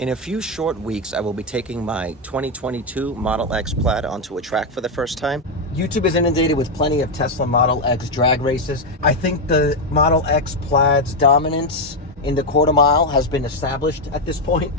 In a few short weeks, I will be taking my 2022 Model X Plaid onto a track for the first time. YouTube is inundated with plenty of Tesla Model X drag races. I think the Model X Plaid's dominance in the quarter mile has been established at this point.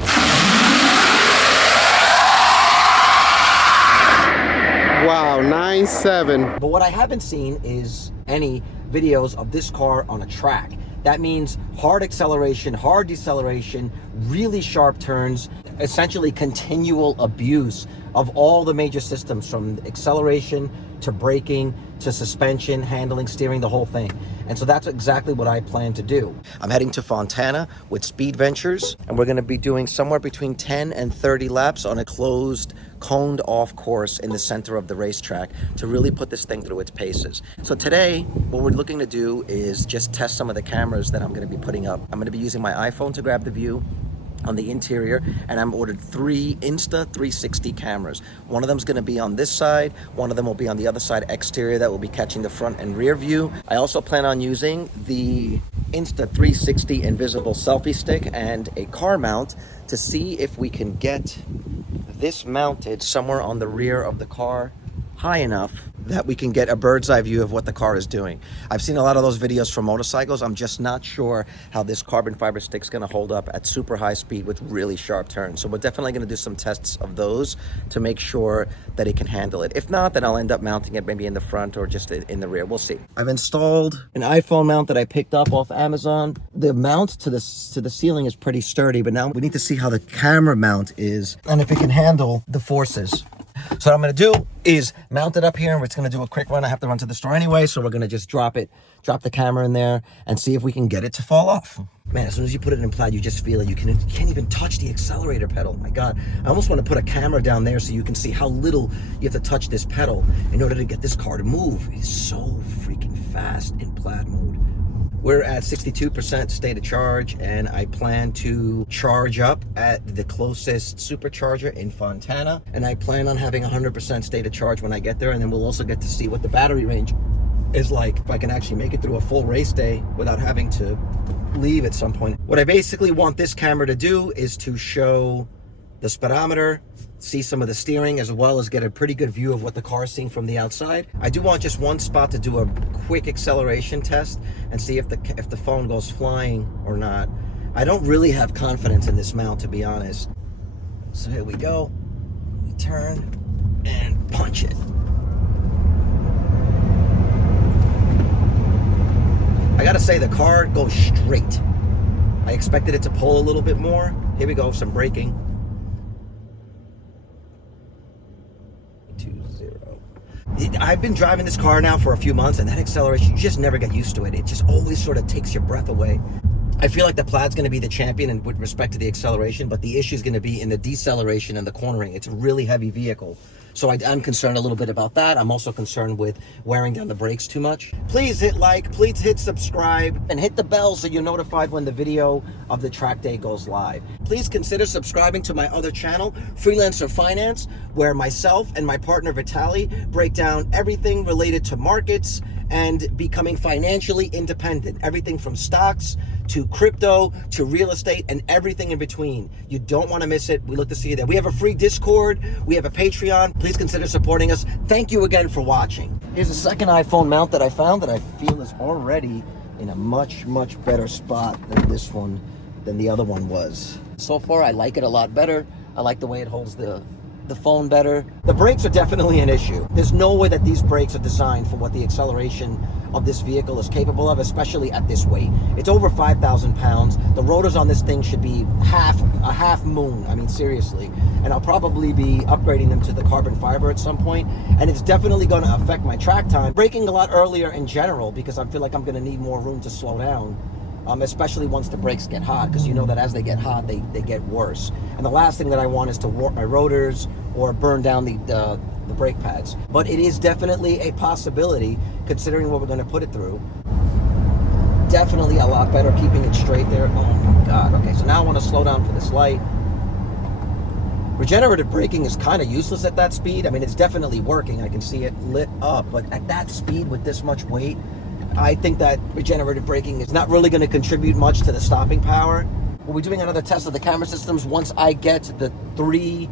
Wow, 9.7. But what I haven't seen is any videos of this car on a track. That means hard acceleration, hard deceleration, really sharp turns, essentially continual abuse of all the major systems, from acceleration to braking to suspension, handling, steering, the whole thing. And so that's exactly what I plan to do. I'm heading to Fontana with Speedventures, and we're gonna be doing somewhere between 10 and 30 laps on a closed, coned off course in the center of the racetrack to really put this thing through its paces. So today, what we're looking to do is just test some of the cameras that I'm gonna be putting up. I'm gonna be using my iPhone to grab the view on the interior, and I'm ordered 3 Insta360 cameras. One of them's gonna be on this side, one of them will be on the other side exterior that will be catching the front and rear view. I also plan on using the Insta360 invisible selfie stick and a car mount to see if we can get this mounted somewhere on the rear of the car high enough that we can get a bird's eye view of what the car is doing. I've seen a lot of those videos from motorcycles. I'm just not sure how this carbon fiber stick's gonna hold up at super high speed with really sharp turns. So we're definitely gonna do some tests of those to make sure that it can handle it. If not, then I'll end up mounting it maybe in the front or just in the rear. We'll see. I've installed an iPhone mount that I picked up off Amazon. The mount to the ceiling is pretty sturdy, but now we need to see how the camera mount is and if it can handle the forces. So what I'm gonna do is mount it up here, and we're just gonna do a quick run. I have to run to the store anyway, so we're gonna just drop the camera in there and see if we can get it to fall off. Man, as soon as you put it in Plaid, you just feel it. You can't even touch the accelerator pedal. My God, I almost want to put a camera down there so you can see how little you have to touch this pedal in order to get this car to move. It's so freaking fast in Plaid mode. We're at 62% state of charge, and I plan to charge up at the closest supercharger in Fontana, and I plan on having 100% state of charge when I get there, and then we'll also get to see what the battery range is like, if I can actually make it through a full race day without having to leave at some point. What I basically want this camera to do is to show the speedometer, see some of the steering, as well as get a pretty good view of what the car is seeing from the outside. I do want just one spot to do a quick acceleration test and see if the phone goes flying or not. I don't really have confidence in this mount, to be honest. So here we go. We turn and punch it. I gotta say, the car goes straight. I expected it to pull a little bit more. Here we go, some braking. 2-0. I've been driving this car now for a few months, and that acceleration, you just never get used to it. It just always sort of takes your breath away. I feel like the Plaid's going to be the champion with respect to the acceleration, but the issue is going to be in the deceleration and the cornering. It's a really heavy vehicle. So I'm concerned a little bit about that. I'm also concerned with wearing down the brakes too much. Please hit like, please hit subscribe, and hit the bell so you're notified when the video of the track day goes live. Please consider subscribing to my other channel, Freelancer Finance, where myself and my partner Vitaly break down everything related to markets and becoming financially independent. Everything from stocks to crypto to real estate and everything in between. You don't want to miss it. We look to see you there. We have a free Discord. We have a Patreon. Please consider supporting us. Thank you again for watching. Here's a second iPhone mount that I found that I feel is already in a much, much better spot than this one, than the other one was. So far, I like it a lot better. I like the way it holds the phone better. The brakes are definitely an issue. There's no way that these brakes are designed for what the acceleration of this vehicle is capable of, especially at this weight. It's over 5,000 pounds. The rotors on this thing should be a half moon. I mean, seriously. And I'll probably be upgrading them to the carbon fiber at some point. And it's definitely going to affect my track time. Braking a lot earlier in general, because I feel like I'm going to need more room to slow down. Especially once the brakes get hot, because you know that as they get hot, they get worse. And the last thing that I want is to warp my rotors or burn down the brake pads. But it is definitely a possibility, considering what we're going to put it through. Definitely a lot better keeping it straight there. Oh my God. Okay, so now I want to slow down for this light. Regenerative braking is kind of useless at that speed. I mean, it's definitely working. I can see it lit up, but at that speed with this much weight, I think that regenerative braking is not really going to contribute much to the stopping power. We'll be doing another test of the camera systems once I get the 3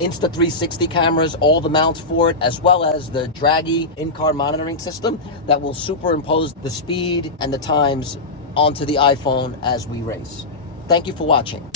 Insta360 cameras, all the mounts for it, as well as the Dragy in-car monitoring system that will superimpose the speed and the times onto the iPhone as we race. Thank you for watching.